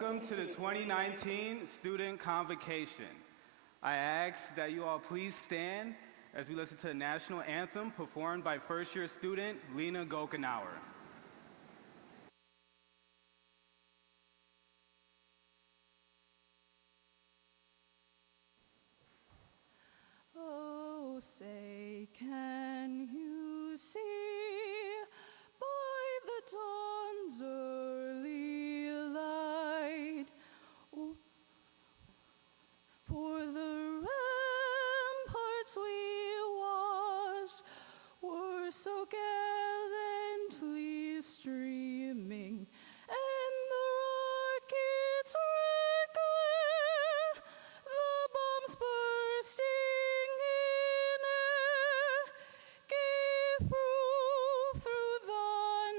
Welcome to the 2019 Student Convocation. I ask that you all please stand as we listen to the national anthem performed by first-year student Lena Gokenauer. Oh, say, can you see by the dawn's early light, for the ramparts we watched were so gallantly streaming, and the rockets' red glare, the bombs bursting in air, gave proof through the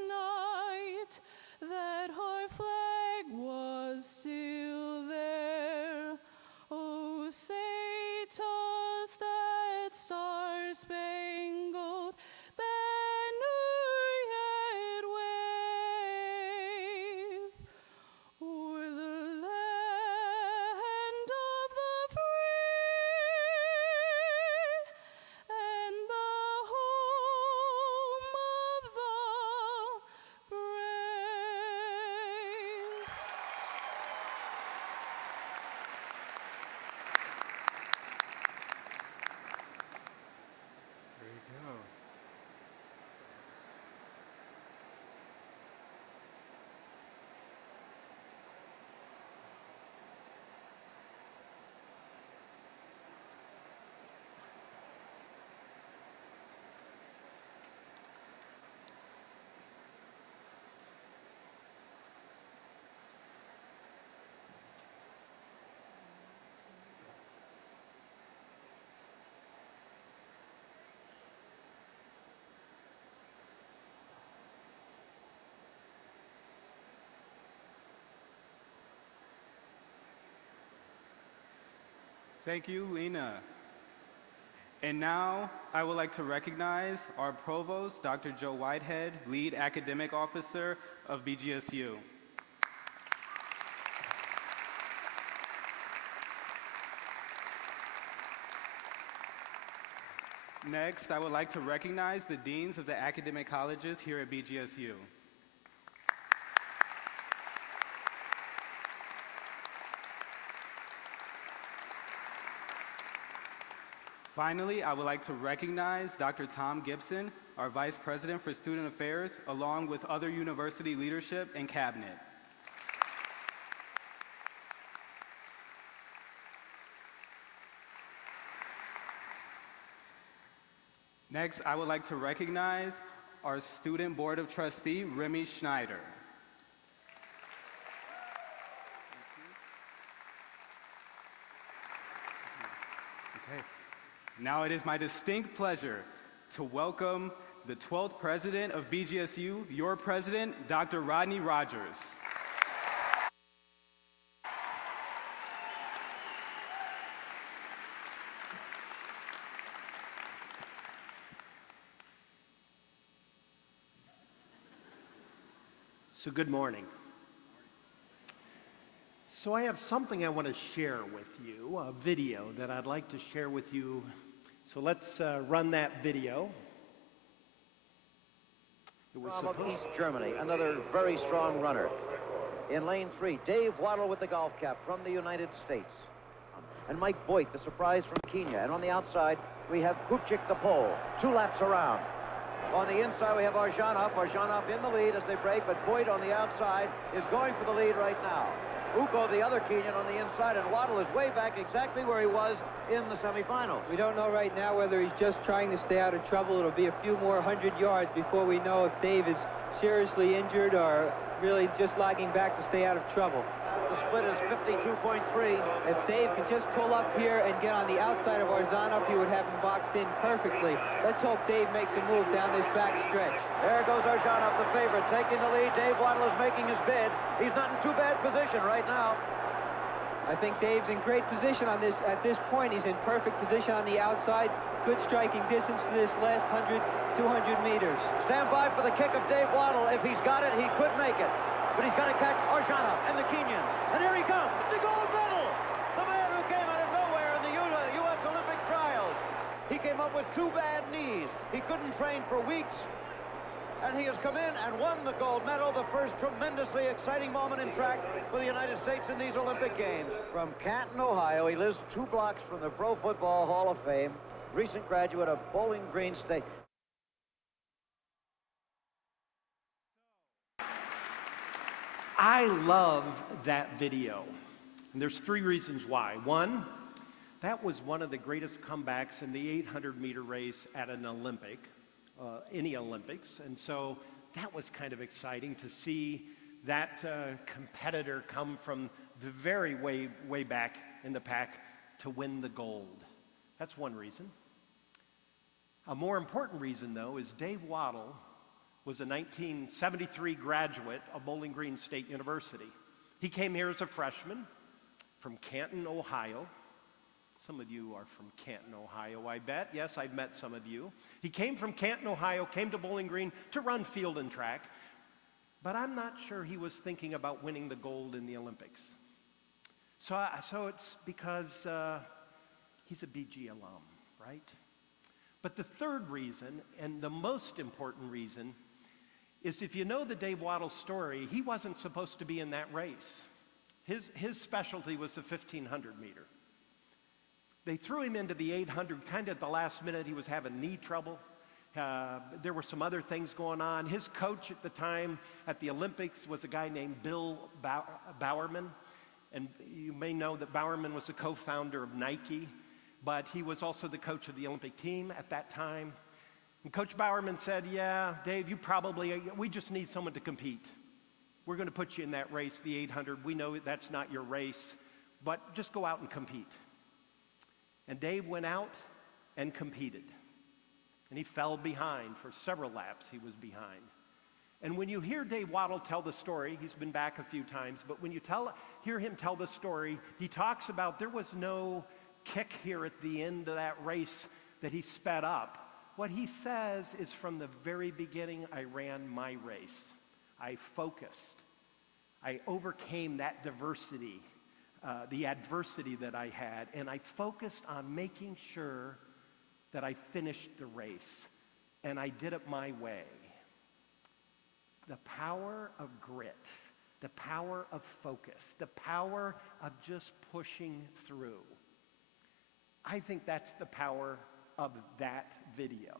night that our flag was still there. Oh, say toss that star-spangled banner yet wave o'er the land of the free and the home of the brave. There you go. Thank you, Lena. And now, I would like to recognize our Provost, Dr. Joe Whitehead, Lead Academic Officer of BGSU. Next, I would like to recognize the Deans of the academic colleges here at BGSU. Finally, I would like to recognize Dr. Tom Gibson, our Vice President for Student Affairs, along with other university leadership and cabinet. Next, I would like to recognize our Student Board of Trustee, Remy Schneider. Okay. Now it is my distinct pleasure to welcome the 12th President of BGSU, your President, Dr. Rodney Rogers. So good morning. So I have something I want to share with you, a video that I'd like to share with you. So let's run that video. From East Germany, another very strong runner. In lane 3, Dave Waddle with the golf cap from the United States. And Mike Boyd, the surprise from Kenya. And on the outside, we have Kupchik the Pole, 2 laps around. On the inside, we have Arjanov in the lead as they break, but Boyd on the outside is going for the lead right now. Uko, the other Kenyan, on the inside, and Waddle is way back exactly where he was in the semifinals. We don't know right now whether he's just trying to stay out of trouble. It'll be a few more 100 yards before we know if Dave is seriously injured or really just lagging back to stay out of trouble. The split is 52.3. If Dave could just pull up here and get on the outside of Arzanov, he would have him boxed in perfectly. Let's hope Dave makes a move down this back stretch. There goes Arzanov, the favorite, taking the lead. Dave Waddle is making his bid. He's not in too bad position right now. I think Dave's in great position on this. At this point, he's in perfect position on the outside. Good striking distance for this last 100, 200 meters. Stand by for the kick of Dave Waddle. If he's got it, he could make it. but he's going to catch Orshanov and the Kenyans. And here he comes, the gold medal! The man who came out of nowhere in the U.S. Olympic trials. He came up with 2 bad knees. He couldn't train for weeks. And he has come in and won the gold medal, the first tremendously exciting moment in track for the United States in these Olympic Games. From Canton, Ohio, he lives 2 blocks from the Pro Football Hall of Fame, recent graduate of Bowling Green State. I love that video. And there's 3 reasons why. 1, that was one of the greatest comebacks in the 800-meter race at an Olympic, any Olympics. And so that was kind of exciting to see that competitor come from the very way back in the pack to win the gold. That's one reason. A more important reason, though, is Dave Waddle was a 1973 graduate of Bowling Green State University. He came here as a freshman from Canton, Ohio. Some of you are from Canton, Ohio, I bet. Yes, I've met some of you. He came from Canton, Ohio, came to Bowling Green to run field and track, but I'm not sure he was thinking about winning the gold in the Olympics. So it's because he's a BG alum, right? But the third reason, and the most important reason, is if you know the Dave Waddle story, he wasn't supposed to be in that race. His specialty was the 1,500 meter. They threw him into the 800 kind of at the last minute. He was having knee trouble. There were some other things going on. His coach at the time at the Olympics was a guy named Bill Bowerman. And you may know that Bowerman was the co-founder of Nike, but he was also the coach of the Olympic team at that time. And Coach Bowerman said, yeah, Dave, we just need someone to compete. We're going to put you in that race, the 800. We know that's not your race, but just go out and compete. And Dave went out and competed. And he fell behind for several laps. He was behind. And when you hear Dave Waddle tell the story, he's been back a few times, but when you hear him tell the story, he talks about there was no kick here at the end of that race that he sped up. What he says is, from the very beginning, I ran my race. I focused. I overcame that diversity, the adversity that I had, and I focused on making sure that I finished the race, and I did it my way. The power of grit, the power of focus, the power of just pushing through. I think that's the power of that video.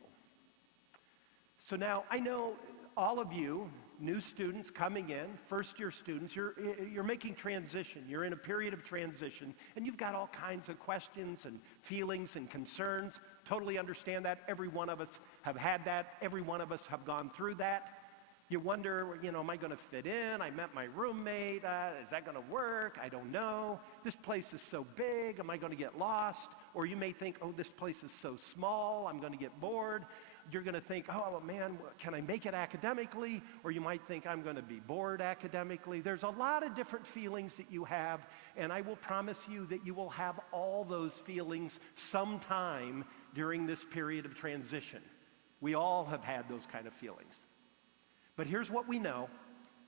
So now, I know all of you, new students coming in, first-year students, you're making transition. You're in a period of transition, and you've got all kinds of questions and feelings and concerns. Totally understand that. Every one of us have had that. Every one of us have gone through that. You wonder, am I going to fit in? I met my roommate. Is that going to work? I don't know. This place is so big. Am I going to get lost? Or you may think, oh, this place is so small. I'm going to get bored. You're going to think, oh, man, can I make it academically? Or you might think, I'm going to be bored academically. There's a lot of different feelings that you have, and I will promise you that you will have all those feelings sometime during this period of transition. We all have had those kind of feelings. But here's what we know.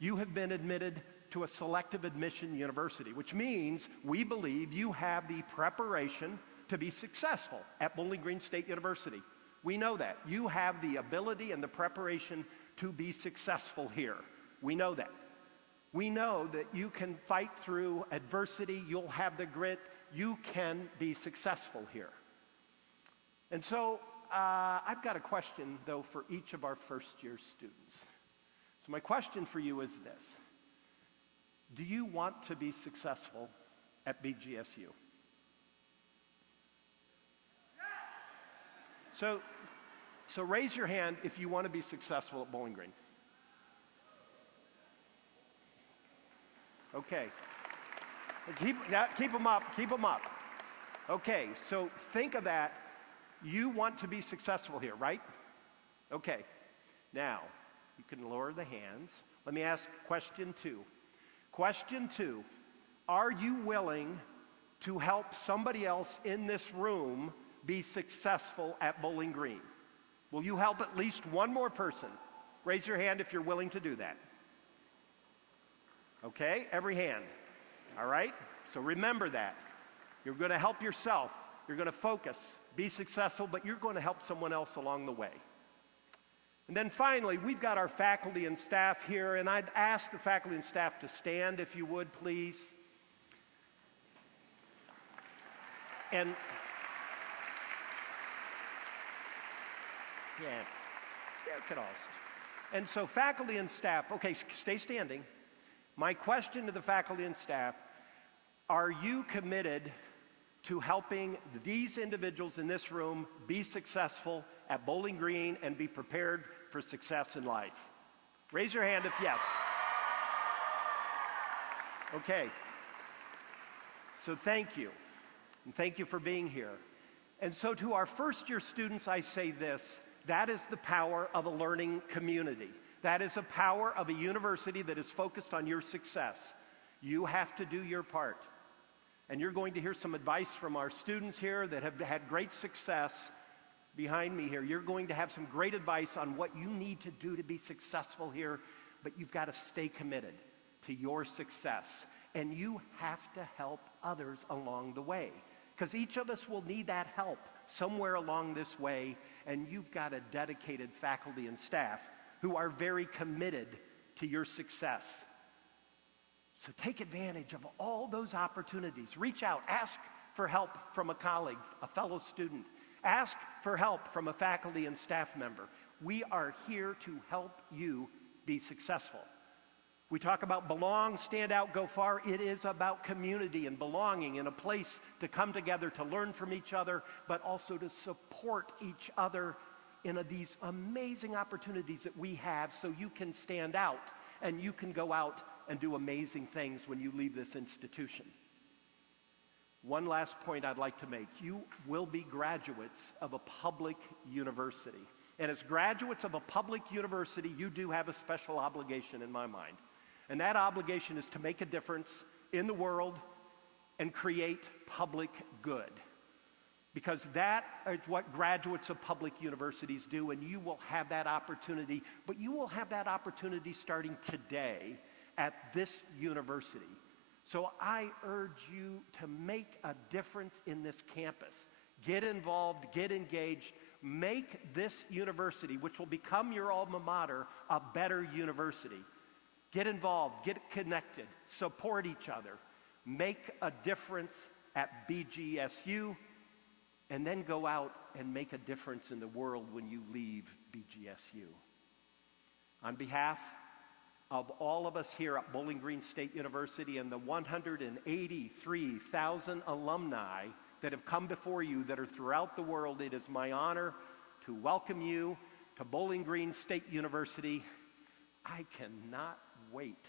You have been admitted to a selective admission university, which means we believe you have the preparation to be successful at Bowling Green State University. We know that. You have the ability and the preparation to be successful here. We know that. We know that you can fight through adversity. You'll have the grit. You can be successful here. And so I've got a question, though, for each of our first-year students. So my question for you is this. Do you want to be successful at BGSU? So raise your hand if you want to be successful at Bowling Green. Okay. Keep them up. Keep them up. Okay, so think of that. You want to be successful here, right? Okay. Now, you can lower the hands. Let me ask question 2. Question 2, are you willing to help somebody else in this room be successful at Bowling Green? Will you help at least one more person? Raise your hand if you're willing to do that. Okay, every hand. All right? So remember that. You're going to help yourself. You're going to focus, be successful, but you're going to help someone else along the way. And then finally, we've got our faculty and staff here, and I'd ask the faculty and staff to stand, if you would, please. And yeah, it could all stand. And so faculty and staff, okay, stay standing. My question to the faculty and staff, are you committed to helping these individuals in this room be successful at Bowling Green and be prepared for success in life? Raise your hand if yes. Okay. So thank you. And thank you for being here. And so to our first year students, I say this: that is the power of a learning community. That is the power of a university that is focused on your success. You have to do your part. And you're going to hear some advice from our students here that have had great success behind me here. You're going to have some great advice on what you need to do to be successful here, but you've got to stay committed to your success. And you have to help others along the way, because each of us will need that help somewhere along this way, and you've got a dedicated faculty and staff who are very committed to your success. So take advantage of all those opportunities. Reach out, ask for help from a colleague, a fellow student. Ask for help from a faculty and staff member. We are here to help you be successful. We talk about belong, stand out, go far. It is about community and belonging in a place to come together to learn from each other, but also to support each other in these amazing opportunities that we have, so you can stand out and you can go out and do amazing things when you leave this institution. One last point I'd like to make. You will be graduates of a public university. And as graduates of a public university, you do have a special obligation in my mind. And that obligation is to make a difference in the world and create public good. Because that is what graduates of public universities do, and you will have that opportunity. But you will have that opportunity starting today at this university. So I urge you to make a difference in this campus. Get involved, get engaged, make this university, which will become your alma mater, a better university. Get involved, get connected, support each other, make a difference at BGSU, and then go out and make a difference in the world when you leave BGSU. On behalf of all of us here at Bowling Green State University and the 183,000 alumni that have come before you that are throughout the world, it is my honor to welcome you to Bowling Green State University. I cannot wait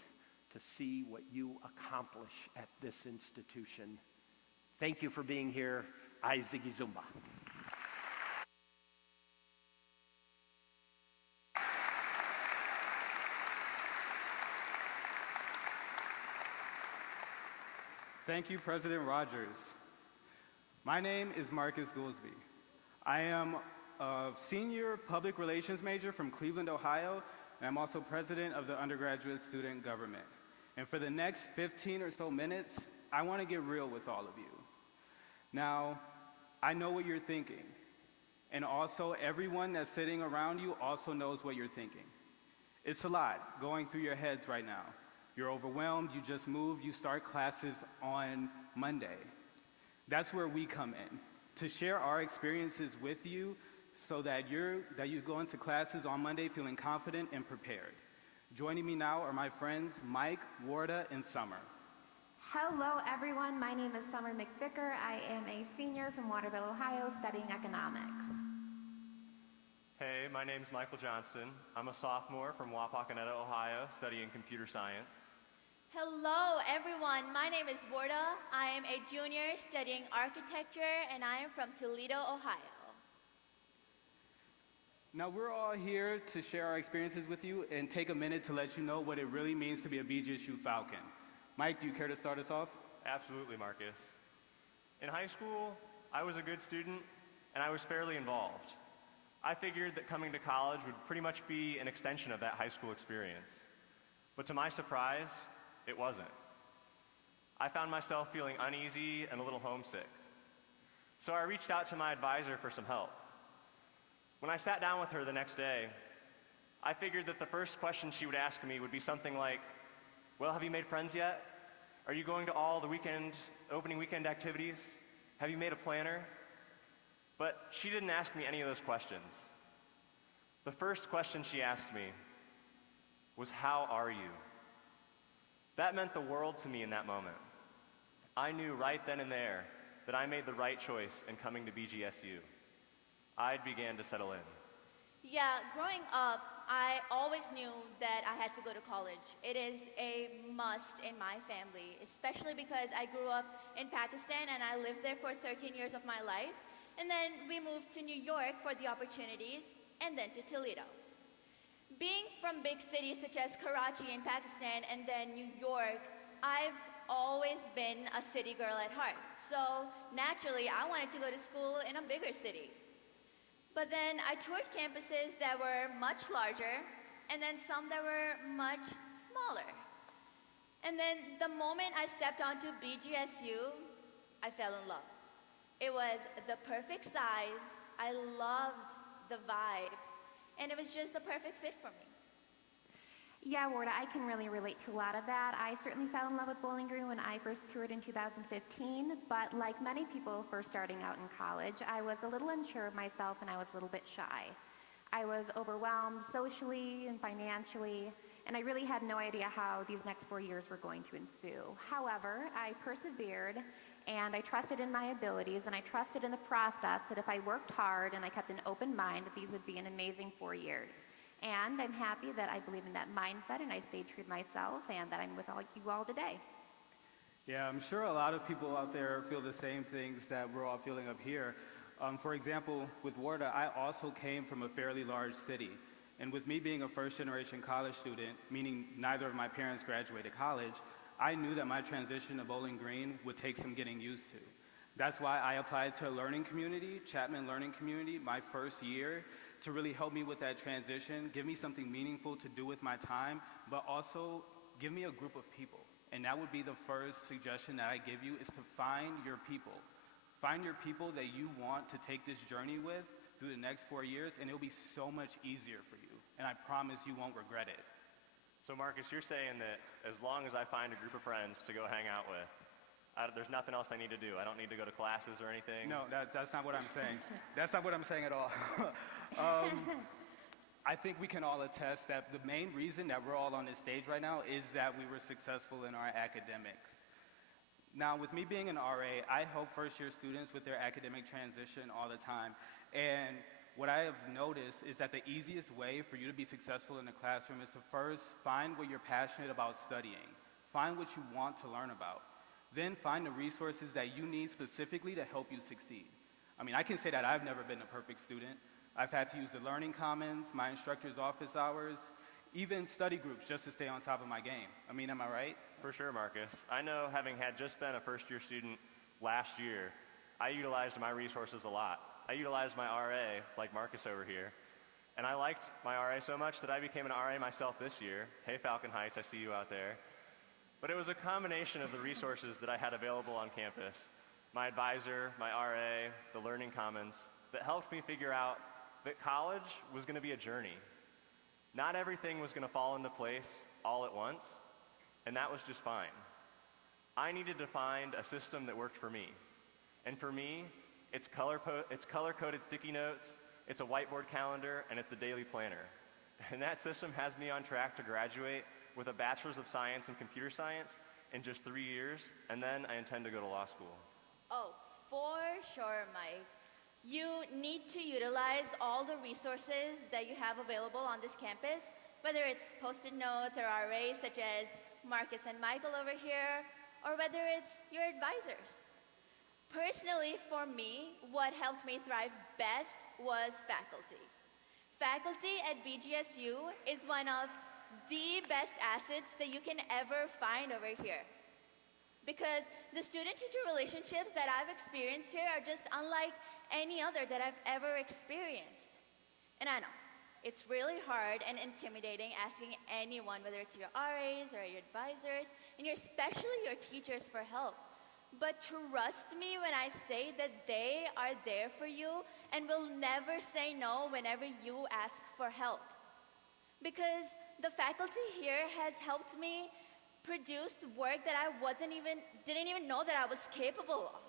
to see what you accomplish at this institution. Thank you for being here. I Ziggy Zumba. Thank you, President Rogers. My name is Marcus Goolsby. I am a senior public relations major from Cleveland, Ohio, and I'm also president of the undergraduate student government. And for the next 15 or so minutes, I want to get real with all of you. Now, I know what you're thinking, and also everyone that's sitting around you also knows what you're thinking. It's a lot going through your heads right now. You're overwhelmed, you just moved, you start classes on Monday. That's where we come in, to share our experiences with you so that you go into classes on Monday feeling confident and prepared. Joining me now are my friends Mike, Warda, and Summer. Hello everyone, my name is Summer McVicker. I am a senior from Waterville, Ohio, studying economics. Hey, my name's Michael Johnston. I'm a sophomore from Wapakoneta, Ohio, studying computer science. Hello everyone, my name is Warda. I am a junior studying architecture and I am from Toledo, Ohio. Now we're all here to share our experiences with you and take a minute to let you know what it really means to be a BGSU Falcon. Mike, do you care to start us off? Absolutely, Marcus. In high school, I was a good student and I was fairly involved. I figured that coming to college would pretty much be an extension of that high school experience. But to my surprise, it wasn't. I found myself feeling uneasy and a little homesick. So I reached out to my advisor for some help. When I sat down with her the next day, I figured that the first question she would ask me would be something like, well, have you made friends yet? Are you going to all the opening weekend activities? Have you made a planner? But she didn't ask me any of those questions. The first question she asked me was, how are you? That meant the world to me in that moment. I knew right then and there that I made the right choice in coming to BGSU. I began to settle in. Yeah, growing up, I always knew that I had to go to college. It is a must in my family, especially because I grew up in Pakistan and I lived there for 13 years of my life. And then we moved to New York for the opportunities, and then to Toledo. Being from big cities such as Karachi in Pakistan and then New York, I've always been a city girl at heart. So naturally, I wanted to go to school in a bigger city. But then I toured campuses that were much larger, and then some that were much smaller. And then the moment I stepped onto BGSU, I fell in love. It was the perfect size, I loved the vibe, and it was just the perfect fit for me. Yeah, Warda, I can really relate to a lot of that. I certainly fell in love with Bowling Green when I first toured in 2015, but like many people first starting out in college, I was a little unsure of myself and I was a little bit shy. I was overwhelmed socially and financially, and I really had no idea how these next 4 years were going to ensue. However, I persevered, and I trusted in my abilities, and I trusted in the process that if I worked hard and I kept an open mind, that these would be an amazing 4 years. And I'm happy that I believe in that mindset and I stayed true to myself and that I'm with all you all today. Yeah, I'm sure a lot of people out there feel the same things that we're all feeling up here. For example, with Warda, I also came from a fairly large city. And with me being a first-generation college student, meaning neither of my parents graduated college, I knew that my transition to Bowling Green would take some getting used to. That's why I applied to a learning community, Chapman Learning Community, my first year, to really help me with that transition, give me something meaningful to do with my time, but also give me a group of people. And that would be the first suggestion that I give you, is to find your people. Find your people that you want to take this journey with through the next 4 years, and it'll be so much easier for you. And I promise you won't regret it. So Marcus, you're saying that as long as I find a group of friends to go hang out with, there's nothing else I need to do. I don't need to go to classes or anything. No, that's not what I'm saying. That's not what I'm saying at all. I think we can all attest that the main reason that we're all on this stage right now is that we were successful in our academics. Now, with me being an RA, I help first-year students with their academic transition all the time. And what I have noticed is that the easiest way for you to be successful in the classroom is to first find what you're passionate about studying. Find what you want to learn about. Then find the resources that you need specifically to help you succeed. I mean, I can say that I've never been a perfect student. I've had to use the Learning Commons, my instructor's office hours, even study groups just to stay on top of my game. I mean, am I right? For sure, Marcus. I know, having had just been a first-year student last year, I utilized my resources a lot. I utilized my RA, like Marcus over here, and I liked my RA so much that I became an RA myself this year. Hey, Falcon Heights, I see you out there. But it was a combination of the resources that I had available on campus, my advisor, my RA, the Learning Commons, that helped me figure out that college was going to be a journey. Not everything was going to fall into place all at once, and that was just fine. I needed to find a system that worked for me. And for me, it's color-coded sticky notes, it's a whiteboard calendar, and it's a daily planner. And that system has me on track to graduate with a Bachelor's of Science in Computer Science in just 3 years, and then I intend to go to law school. Oh, for sure, Mike. You need to utilize all the resources that you have available on this campus, whether it's post-it notes or RAs such as Marcus and Michael over here, or whether it's your advisors. Personally, for me, what helped me thrive best was faculty. Faculty at BGSU is one of the best assets that you can ever find over here. Because the student-teacher relationships that I've experienced here are just unlike any other that I've ever experienced. And I know, It's really hard and intimidating asking anyone, whether it's your RAs or your advisors, and especially your teachers, for help. But trust me when I say that they are there for you and will never say no whenever you ask for help. Because the faculty here has helped me produce work that I didn't even know that I was capable of.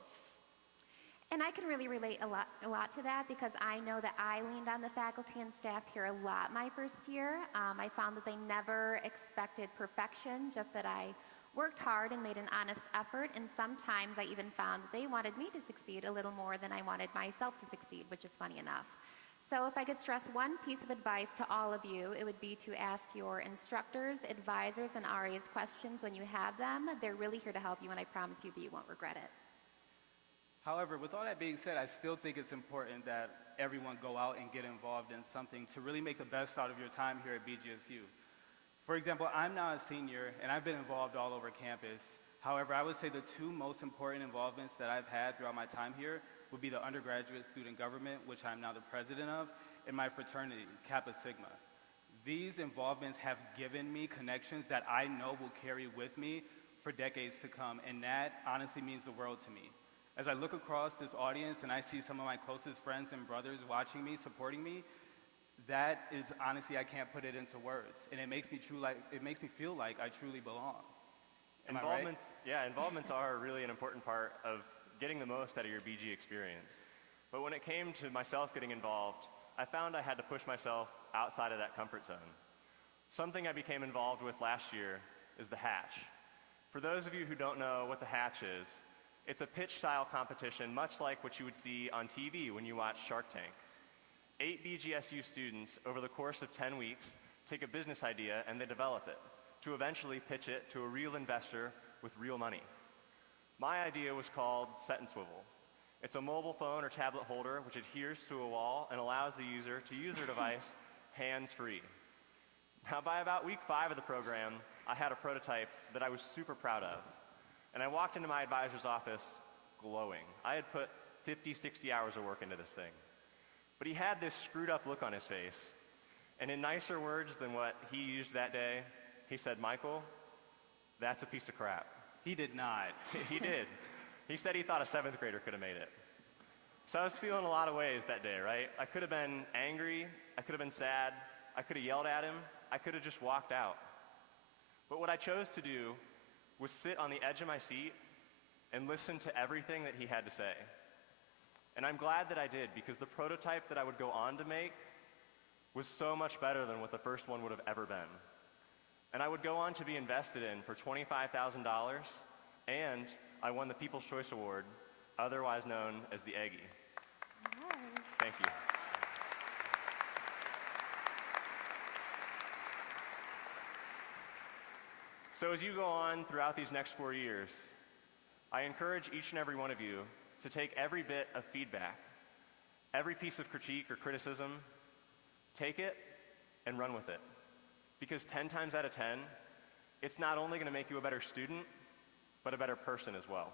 And I can really relate a lot to that because I know that I leaned on the faculty and staff here a lot my first year. I found that they never expected perfection, just that I worked hard and made an honest effort, and sometimes I even found that they wanted me to succeed a little more than I wanted myself to succeed, which is funny enough. So if I could stress one piece of advice to all of you, it would be to ask your instructors, advisors, and RAs questions when you have them. They're really here to help you, and I promise you that you won't regret it. However, with all that being said, I still think it's important that everyone go out and get involved in something to really make the best out of your time here at BGSU. For example, I'm now a senior, and I've been involved all over campus. However, I would say the two most important involvements that I've had throughout my time here would be the undergraduate student government, which I'm now the president of, and my fraternity, Kappa Sigma. These involvements have given me connections that I know will carry with me for decades to come, and that honestly means the world to me. As I look across this audience and I see some of my closest friends and brothers watching me, supporting me, that is honestly, I can't put it into words. And it makes me feel like I truly belong. Am I right? Involvements are really an important part of getting the most out of your BG experience. But when it came to myself getting involved, I found I had to push myself outside of that comfort zone. Something I became involved with last year is the Hatch. For those of you who don't know what the Hatch is, it's a pitch-style competition, much like what you would see on TV when you watch Shark Tank. 8 BGSU students, over the course of 10 weeks, take a business idea and they develop it to eventually pitch it to a real investor with real money. My idea was called Set and Swivel. It's a mobile phone or tablet holder which adheres to a wall and allows the user to use their device hands-free. Now, by about week 5 of the program, I had a prototype that I was super proud of. And I walked into my advisor's office glowing. I had put 50, 60 hours of work into this thing. But he had this screwed up look on his face. And in nicer words than what he used that day, he said, "Michael, that's a piece of crap." He did not. He did. He said he thought a 7th grader could have made it. So I was feeling a lot of ways that day, right? I could have been angry. I could have been sad. I could have yelled at him. I could have just walked out. But what I chose to do was sit on the edge of my seat and listen to everything that he had to say. And I'm glad that I did, because the prototype that I would go on to make was so much better than what the first one would have ever been. And I would go on to be invested in for $25,000, and I won the People's Choice Award, otherwise known as the Eggie. Thank you. So as you go on throughout these next 4 years, I encourage each and every one of you to take every bit of feedback, every piece of critique or criticism, take it and run with it. Because 10 times out of 10, it's not only going to make you a better student, but a better person as well.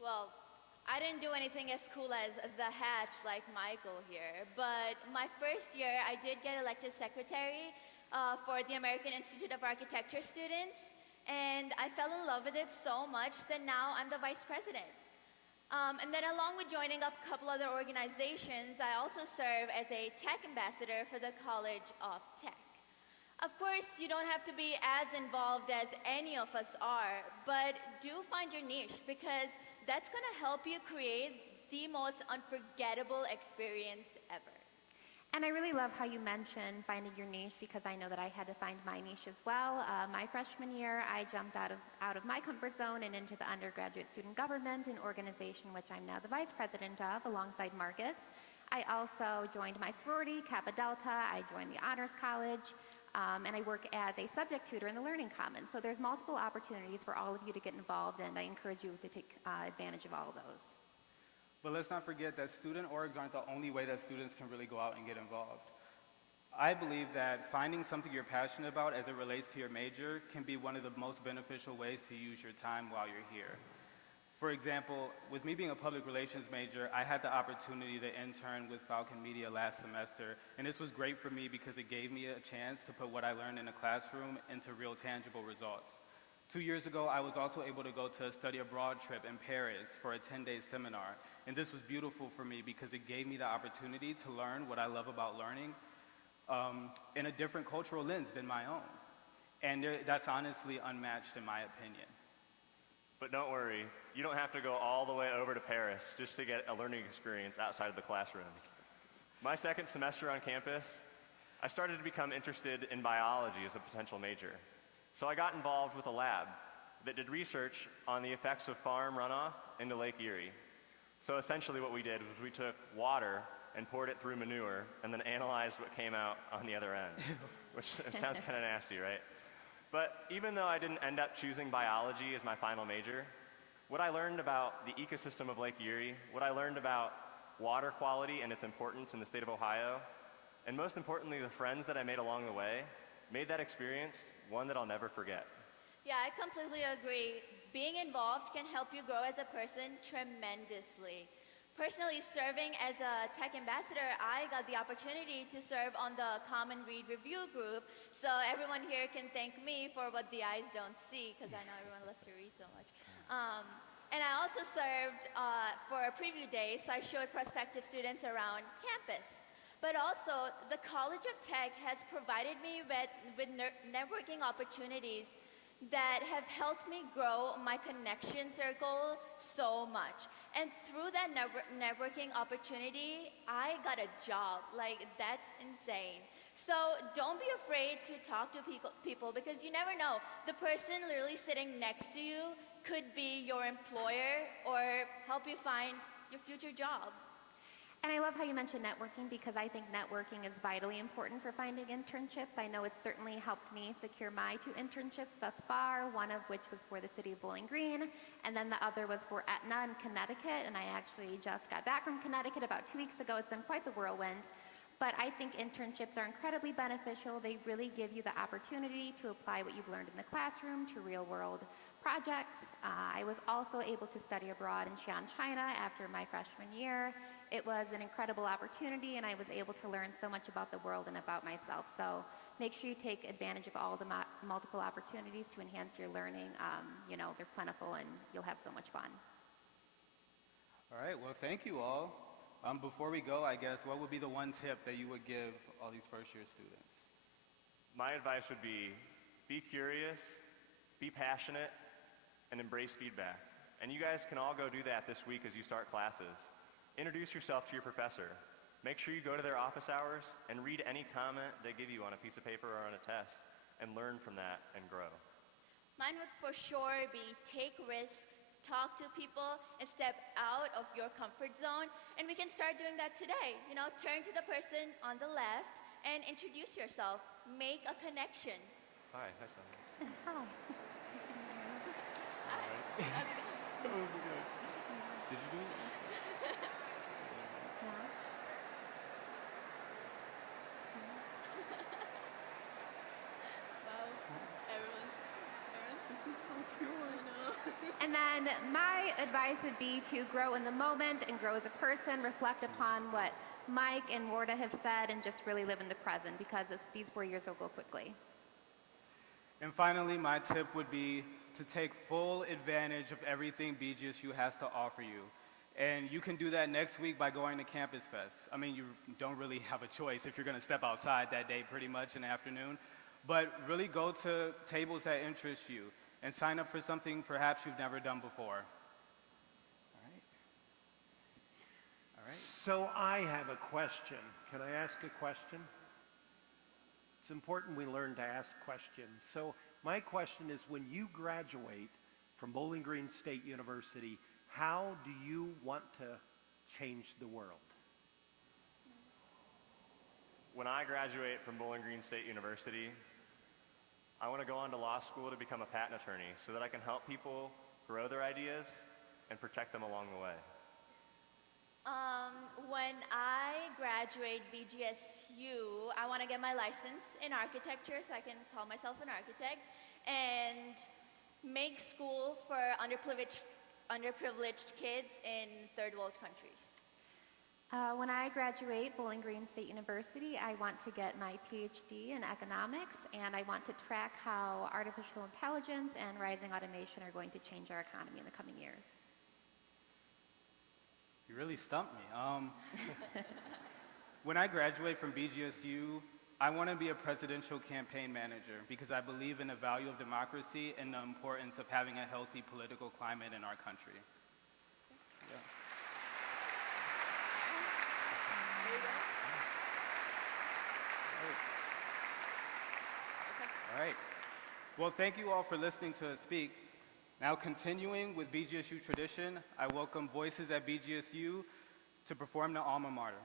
Well, I didn't do anything as cool as the Hatch like Michael here, but my first year I did get elected secretary for the American Institute of Architecture students, and I fell in love with it so much that now I'm the vice president. And then along with joining up a couple other organizations, I also serve as a tech ambassador for the College of Tech. Of course, you don't have to be as involved as any of us are, but do find your niche, because that's going to help you create the most unforgettable experience ever. And I really love how you mentioned finding your niche, because I know that I had to find my niche as well. My freshman year, I jumped out of my comfort zone and into the undergraduate student government, an organization which I'm now the vice president of alongside Marcus. I also joined my sorority, Kappa Delta. I joined the Honors College, and I work as a subject tutor in the Learning Commons. So there's multiple opportunities for all of you to get involved, and I encourage you to take advantage of all of those. But let's not forget that student orgs aren't the only way that students can really go out and get involved. I believe that finding something you're passionate about as it relates to your major can be one of the most beneficial ways to use your time while you're here. For example, with me being a public relations major, I had the opportunity to intern with Falcon Media last semester, and this was great for me because it gave me a chance to put what I learned in the classroom into real tangible results. 2 years ago, I was also able to go to a study abroad trip in Paris for a 10-day seminar, and this was beautiful for me because it gave me the opportunity to learn what I love about learning in a different cultural lens than my own. And that's honestly unmatched in my opinion. But don't worry, you don't have to go all the way over to Paris just to get a learning experience outside of the classroom. My second semester on campus, I started to become interested in biology as a potential major. So I got involved with a lab that did research on the effects of farm runoff into Lake Erie. So essentially what we did was we took water and poured it through manure and then analyzed what came out on the other end, which sounds kind of nasty, right? But even though I didn't end up choosing biology as my final major, what I learned about the ecosystem of Lake Erie, what I learned about water quality and its importance in the state of Ohio, and most importantly, the friends that I made along the way, made that experience one that I'll never forget. Yeah, I completely agree. Being involved can help you grow as a person tremendously. Personally, serving as a tech ambassador, I got the opportunity to serve on the Common Read Review group, so everyone here can thank me for what the eyes don't see, because I know everyone loves to read so much. And I also served for a preview day, so I showed prospective students around campus. But also, the College of Tech has provided me with networking opportunities that have helped me grow my connection circle so much. And through that networking opportunity, I got a job. Like, that's insane. So don't be afraid to talk to people because you never know. The person literally sitting next to you could be your employer or help you find your future job. And I love how you mentioned networking because I think networking is vitally important for finding internships. I know it's certainly helped me secure my 2 internships thus far, one of which was for the city of Bowling Green, and then the other was for Etna in Connecticut, and I actually just got back from Connecticut about 2 weeks ago. It's been quite the whirlwind. But I think internships are incredibly beneficial. They really give you the opportunity to apply what you've learned in the classroom to real-world projects. I was also able to study abroad in Xi'an, China after my freshman year. It was an incredible opportunity, and I was able to learn so much about the world and about myself. So make sure you take advantage of all the multiple opportunities to enhance your learning. They're plentiful, and you'll have so much fun. All right, well, thank you all. Before we go, I guess, what would be the one tip that you would give all these first-year students? My advice would be curious, be passionate, and embrace feedback. And you guys can all go do that this week as you start classes. Introduce yourself to your professor. Make sure you go to their office hours and read any comment they give you on a piece of paper or on a test and learn from that and grow. Mine would for sure be take risks, talk to people, and step out of your comfort zone. And we can start doing that today. Turn to the person on the left and introduce yourself. Make a connection. Hi, Sonia. Hi. That was good. Did you do it? This is so pure. I know. And then my advice would be to grow in the moment and grow as a person, reflect upon what Mike and Warda have said, and just really live in the present because these 4 years will go quickly. And finally, my tip would be to take full advantage of everything BGSU has to offer you. And you can do that next week by going to Campus Fest. I mean, you don't really have a choice if you're going to step outside that day pretty much in the afternoon. But really go to tables that interest you and sign up for something perhaps you've never done before. All right. So I have a question. Can I ask a question? It's important we learn to ask questions. So my question is, when you graduate from Bowling Green State University, how do you want to change the world? When I graduate from Bowling Green State University, I want to go on to law school to become a patent attorney so that I can help people grow their ideas and protect them along the way. When I graduate BGSU, I want to get my license in architecture so I can call myself an architect and make school for underprivileged underprivileged kids in third world countries? When I graduate Bowling Green State University, I want to get my PhD in economics, and I want to track how artificial intelligence and rising automation are going to change our economy in the coming years. You really stumped me. When I graduate from BGSU, I want to be a presidential campaign manager because I believe in the value of democracy and the importance of having a healthy political climate in our country. Yeah. All right. Well, thank you all for listening to us speak. Now, continuing with BGSU tradition, I welcome Voices at BGSU to perform the Alma Mater.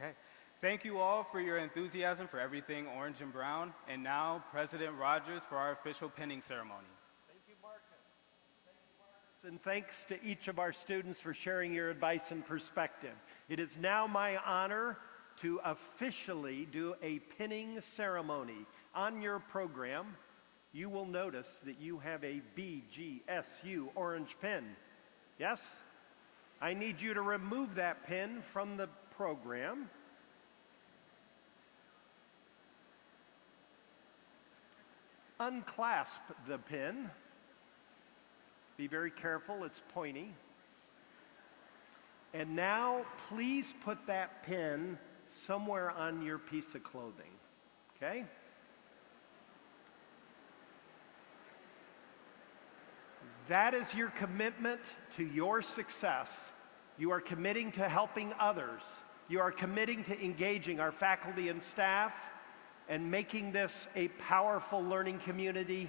Okay. Thank you all for your enthusiasm for everything orange and brown. And now, President Rogers for our official pinning ceremony. Thank you, Marcus. And thanks to each of our students for sharing your advice and perspective. It is now my honor to officially do a pinning ceremony. On your program, you will notice that you have a BGSU orange pin. Yes? I need you to remove that pin from the program. Unclasp the pin. Be very careful, it's pointy. And now, please put that pin somewhere on your piece of clothing, okay? That is your commitment to your success. You are committing to helping others. You are committing to engaging our faculty and staff and making this a powerful learning community.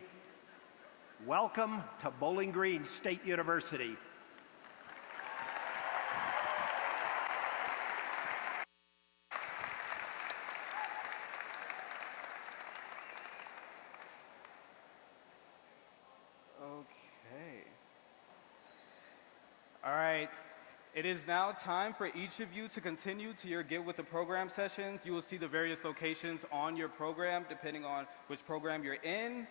Welcome to Bowling Green State University. It is now time for each of you to continue to your Get With The Program sessions. You will see the various locations on your program depending on which program you're in.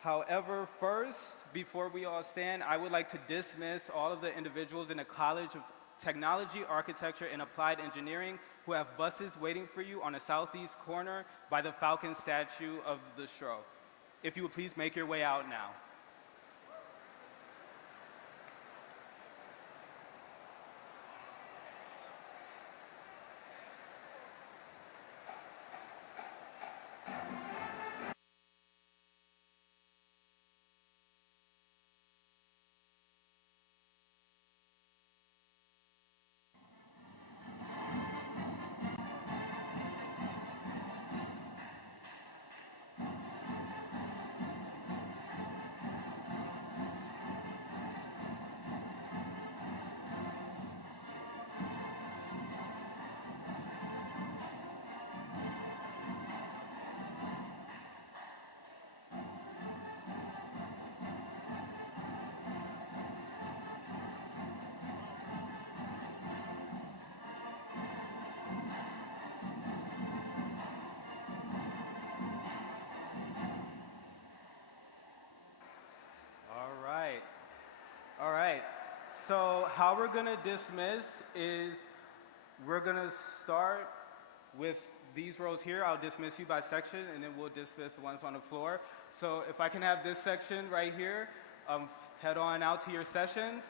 However, first, before we all stand, I would like to dismiss all of the individuals in the College of Technology, Architecture, and Applied Engineering who have buses waiting for you on the southeast corner by the Falcon statue of the Stroh. If you would please make your way out now. All right. So how we're gonna dismiss is we're gonna start with these rows here. I'll dismiss you by section, and then we'll dismiss the ones on the floor. So if I can have this section right here, head on out to your sessions.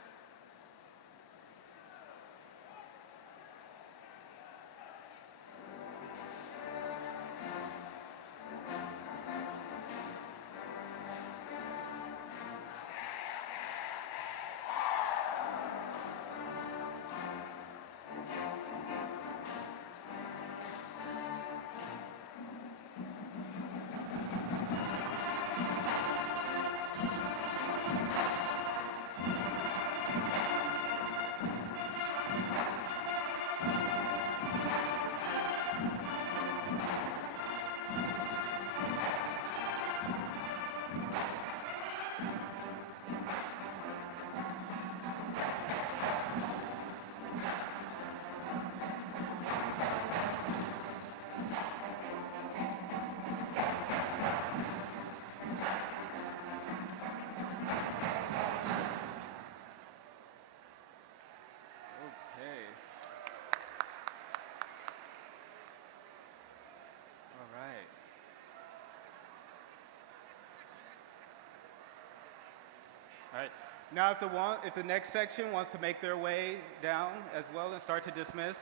All right. Now, if the next section wants to make their way down as well and start to dismiss,